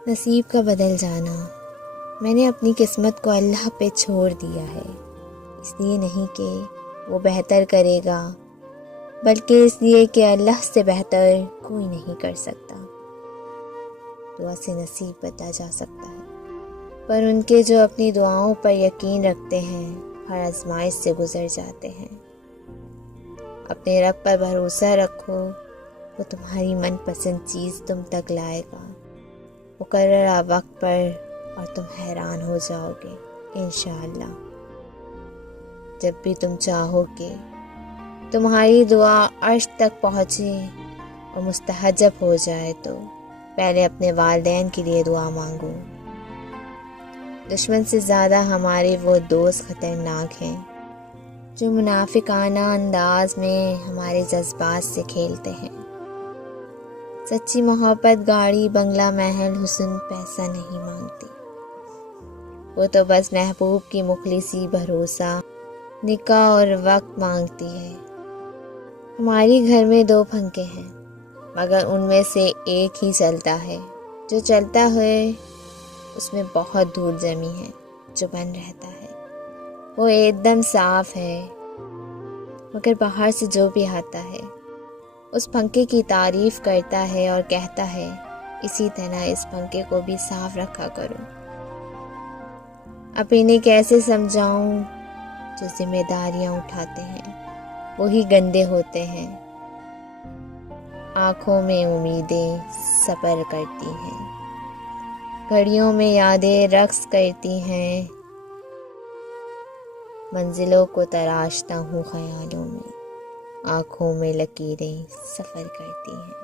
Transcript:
نصیب کا بدل جانا، میں نے اپنی قسمت کو اللہ پہ چھوڑ دیا ہے، اس لیے نہیں کہ وہ بہتر کرے گا، بلکہ اس لیے کہ اللہ سے بہتر کوئی نہیں کر سکتا۔ دعا سے نصیب بدلا جا سکتا ہے، پر ان کے جو اپنی دعاؤں پر یقین رکھتے ہیں ہر آزمائش سے گزر جاتے ہیں۔ اپنے رب پر بھروسہ رکھو، وہ تمہاری من پسند چیز تم تک لائے گا مقررہ وقت پر، اور تم حیران ہو جاؤ گے انشاءاللہ۔ جب بھی تم چاہو کہ تمہاری دعا عرش تک پہنچے اور مستحجب ہو جائے تو پہلے اپنے والدین کے لیے دعا مانگو۔ دشمن سے زیادہ ہمارے وہ دوست خطرناک ہیں جو منافقانہ انداز میں ہمارے جذبات سے کھیلتے ہیں۔ سچی محبت گاڑی بنگلہ محل حسن پیسہ نہیں مانگتی، وہ تو بس محبوب کی مخلصی بھروسہ نکاح اور وقت مانگتی ہے۔ ہماری گھر میں 2 پنکھے ہیں، مگر ان میں سے ایک ہی چلتا ہے، جو چلتا ہے اس میں بہت دھول جمی ہے، جو بن رہتا ہے وہ ایک دم صاف ہے، مگر باہر سے جو بھی آتا ہے اس پنکھے کی تعریف کرتا ہے اور کہتا ہے اسی طرح اس پنکھے کو بھی صاف رکھا کرو۔ اب انہیں کیسے سمجھاؤں؟ جو ذمہ داریاں اٹھاتے ہیں وہی گندے ہوتے ہیں۔ آنکھوں میں امیدیں سفر کرتی ہیں، گھڑیوں میں یادیں رقص کرتی ہیں، منزلوں کو تراشتا ہوں خیالوں میں، آنکھوں میں لکیریں سفر کرتی ہیں۔